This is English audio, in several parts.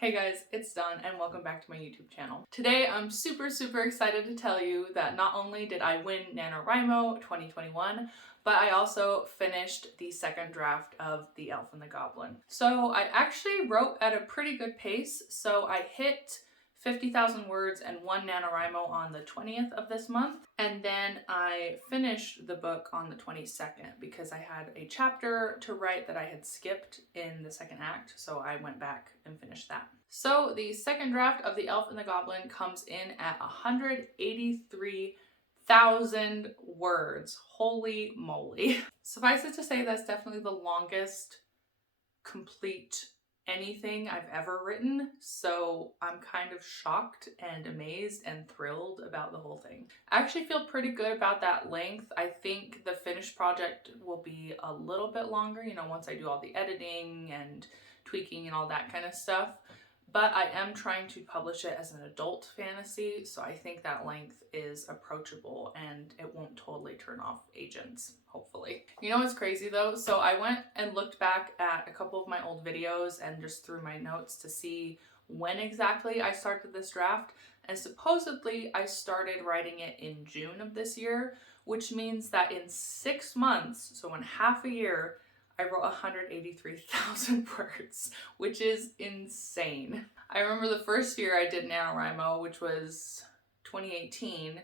Hey guys, it's Dawn and welcome back to my YouTube channel. Today I'm super excited to tell you that not only did I win NaNoWrimo 2021, but I also finished the second draft of The Elf and the Goblin. So I actually wrote at a pretty good pace, so I hit 50,000 words and one NaNoWrimo on the 20th of this month. And then I finished the book on the 22nd because I had a chapter to write that I had skipped in the second act. So I went back and finished that. So the second draft of The Elf and the Goblin comes in at 183,000 words. Holy moly. Suffice it to say, that's definitely the longest complete anything I've ever written, so I'm kind of shocked and amazed and thrilled about the whole thing. I actually feel pretty good about that length. I think the finished project will be a little bit longer, once I do all the editing and tweaking and all that kind of stuff. But I am trying to publish it as an adult fantasy, so I think that length is approachable and it won't totally turn off agents, hopefully. You know what's crazy though? So I went and looked back at a couple of my old videos and just through my notes to see when exactly I started this draft, and supposedly I started writing it in June of this year, which means that in 6 months, so in half a year, I wrote 183,000 words, which is insane. I remember the first year I did NaNoWrimo, which was 2018,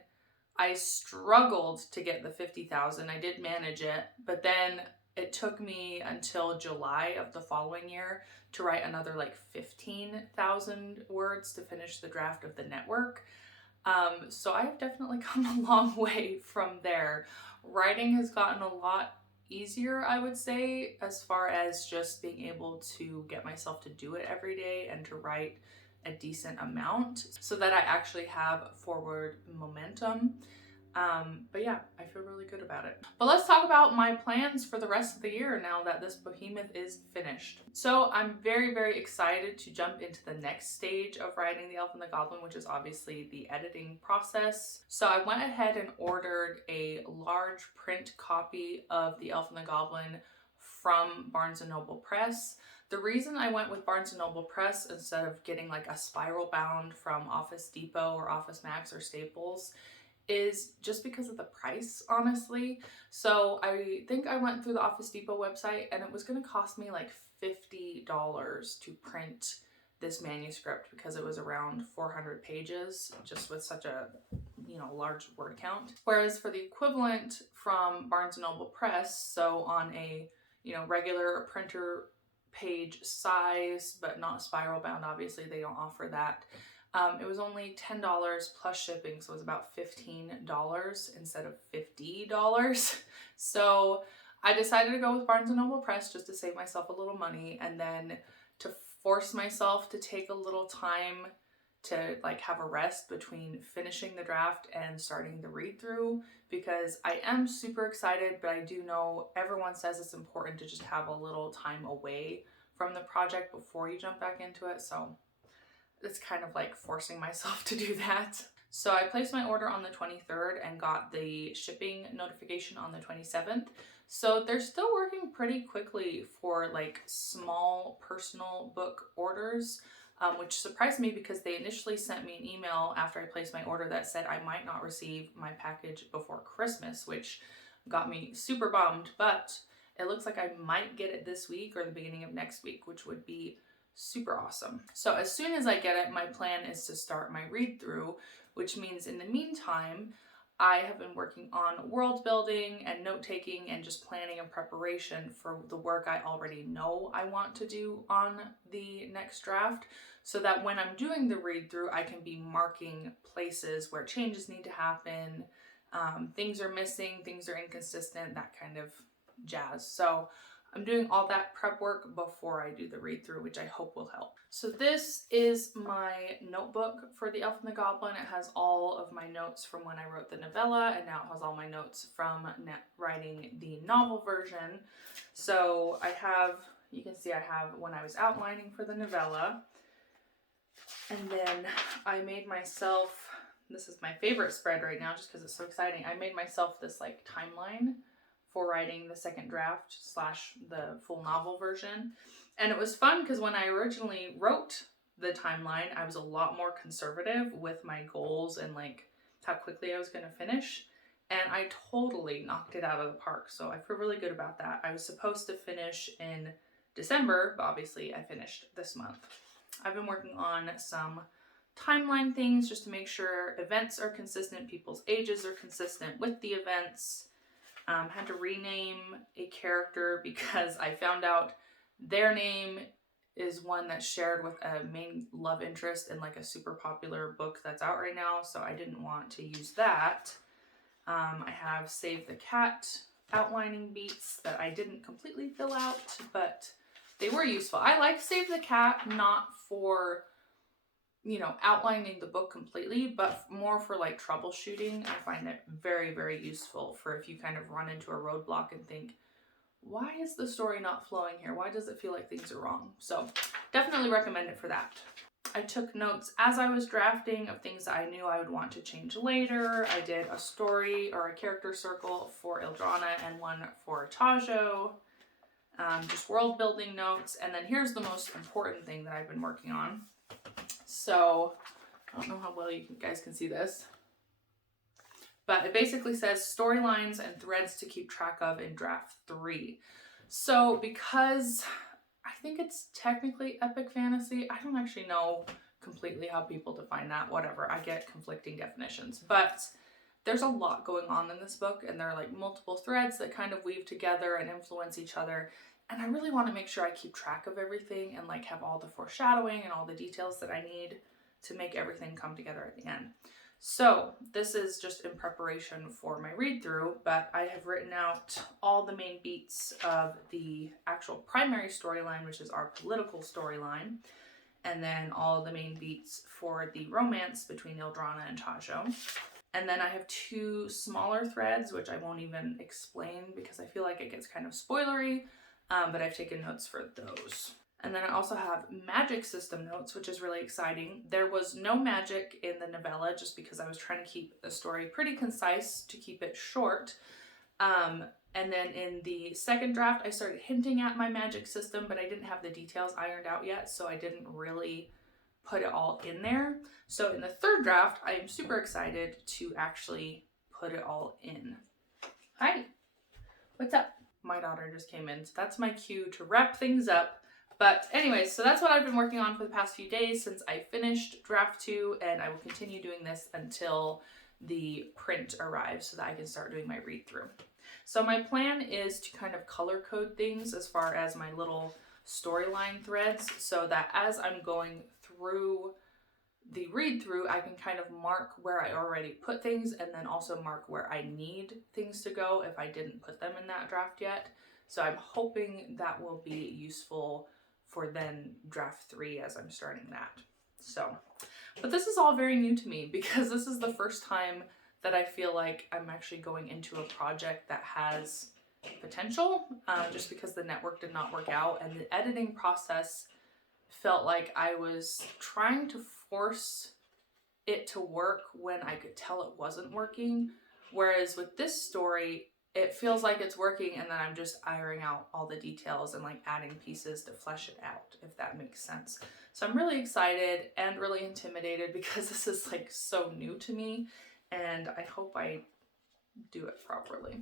I struggled to get the 50,000. I did manage it, but then it took me until July of the following year to write another like 15,000 words to finish the draft of the network. So I have definitely come a long way from there. Writing has gotten a lot easier, I would say, as far as just being able to get myself to do it every day and to write a decent amount so that I actually have forward momentum. But yeah, I feel really good about it. But let's talk about my plans for the rest of the year now that this behemoth is finished. So I'm very excited to jump into the next stage of writing The Elf and the Goblin, which is obviously the editing process. So I went ahead and ordered a large print copy of The Elf and the Goblin from Barnes & Noble Press. The reason I went with Barnes & Noble Press instead of getting like a spiral bound from Office Depot or Office Max or Staples is just because of the price, honestly. So I think I went through the Office Depot website and it was going to cost me like $50 to print this manuscript because it was around 400 pages just with such a large word count. Whereas for the equivalent from Barnes & Noble Press, so on a regular printer page size but not spiral bound, obviously they don't offer that, it was only $10 plus shipping, so it was about $15 instead of $50. So I decided to go with Barnes & Noble Press just to save myself a little money and then to force myself to take a little time to like have a rest between finishing the draft and starting the read through, because I am super excited, but I do know everyone says it's important to just have a little time away from the project before you jump back into it. So it's kind of like forcing myself to do that. So I placed my order on the 23rd and got the shipping notification on the 27th. So they're still working pretty quickly for like small personal book orders, which surprised me because they initially sent me an email after I placed my order that said I might not receive my package before Christmas, which got me super bummed, but it looks like I might get it this week or the beginning of next week, which would be super awesome. So as soon as I get it, my plan is to start my read through, which means in the meantime, I have been working on world building and note taking and just planning and preparation for the work I already know I want to do on the next draft, so that when I'm doing the read through, I can be marking places where changes need to happen, things are missing, things are inconsistent, that kind of jazz. So I'm doing all that prep work before I do the read through, which I hope will help. So this is my notebook for The Elf and the Goblin. It has all of my notes from when I wrote the novella, and now it has all my notes from writing the novel version. So you can see I have when I was outlining for the novella, and then I made myself, this is my favorite spread right now just because it's so exciting, I made myself this like timeline for writing the second draft / the full novel version. And it was fun because when I originally wrote the timeline, I was a lot more conservative with my goals and like how quickly I was going to finish. And I totally knocked it out of the park. So I feel really good about that. I was supposed to finish in December, but obviously I finished this month. I've been working on some timeline things just to make sure events are consistent, people's ages are consistent with the events. Had to rename a character because I found out their name is one that's shared with a main love interest in like a super popular book that's out right now, so I didn't want to use that. I have Save the Cat outlining beats that I didn't completely fill out, but they were useful. I like Save the Cat not for, you know, outlining the book completely, but more for like troubleshooting. I find it very, very useful for if you kind of run into a roadblock and think, why is the story not flowing here? Why does it feel like things are wrong? So definitely recommend it for that. I took notes as I was drafting of things that I knew I would want to change later. I did a story or a character circle for Ildrana and one for Tajo. Just world building notes. And then here's the most important thing that I've been working on. So I don't know how well you guys can see this, but it basically says storylines and threads to keep track of in draft 3. So because I think it's technically epic fantasy, I don't actually know completely how people define that, whatever. I get conflicting definitions, but there's a lot going on in this book and there are like multiple threads that kind of weave together and influence each other. And I really want to make sure I keep track of everything and like have all the foreshadowing and all the details that I need to make everything come together at the end. So this is just in preparation for my read through, but I have written out all the main beats of the actual primary storyline, which is our political storyline, and then all the main beats for the romance between Ildrana and Tajo. And then I have 2 smaller threads, which I won't even explain because I feel like it gets kind of spoilery, but I've taken notes for those. And then I also have magic system notes, which is really exciting. There was no magic in the novella just because I was trying to keep the story pretty concise to keep it short. And then in the second draft, I started hinting at my magic system, but I didn't have the details ironed out yet, so I didn't really put it all in there. So in the third draft, I am super excited to actually put it all in. Hi, what's up? My daughter just came in, so that's my cue to wrap things up. But anyways, so that's what I've been working on for the past few days since I finished draft 2, and I will continue doing this until the print arrives so that I can start doing my read through. So my plan is to kind of color code things as far as my little storyline threads so that as I'm going through the read through, I can kind of mark where I already put things and then also mark where I need things to go if I didn't put them in that draft yet. So I'm hoping that will be useful for then draft 3 as I'm starting that. So, but this is all very new to me because this is the first time that I feel like I'm actually going into a project that has potential, just because the network did not work out and the editing process felt like I was trying to force it to work when I could tell it wasn't working. Whereas with this story, it feels like it's working and then I'm just ironing out all the details and like adding pieces to flesh it out, if that makes sense. So I'm really excited and really intimidated because this is like so new to me and I hope I do it properly.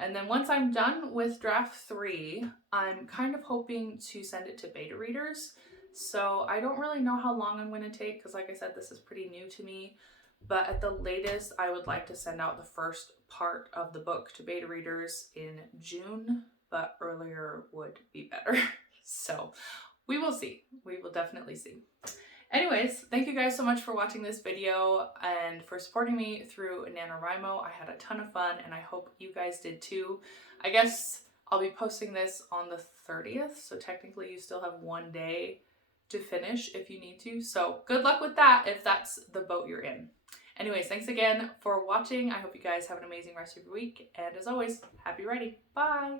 And then once I'm done with draft 3, I'm kind of hoping to send it to beta readers. So I don't really know how long I'm going to take because like I said, this is pretty new to me. But at the latest, I would like to send out the first part of the book to beta readers in June, but earlier would be better. So we will see. We will definitely see. Anyways, thank you guys so much for watching this video and for supporting me through NaNoWrimo. I had a ton of fun and I hope you guys did too. I guess I'll be posting this on the 30th, so technically you still have 1 day to finish if you need to. So good luck with that if that's the boat you're in. Anyways, thanks again for watching. I hope you guys have an amazing rest of your week. And as always, happy writing. Bye!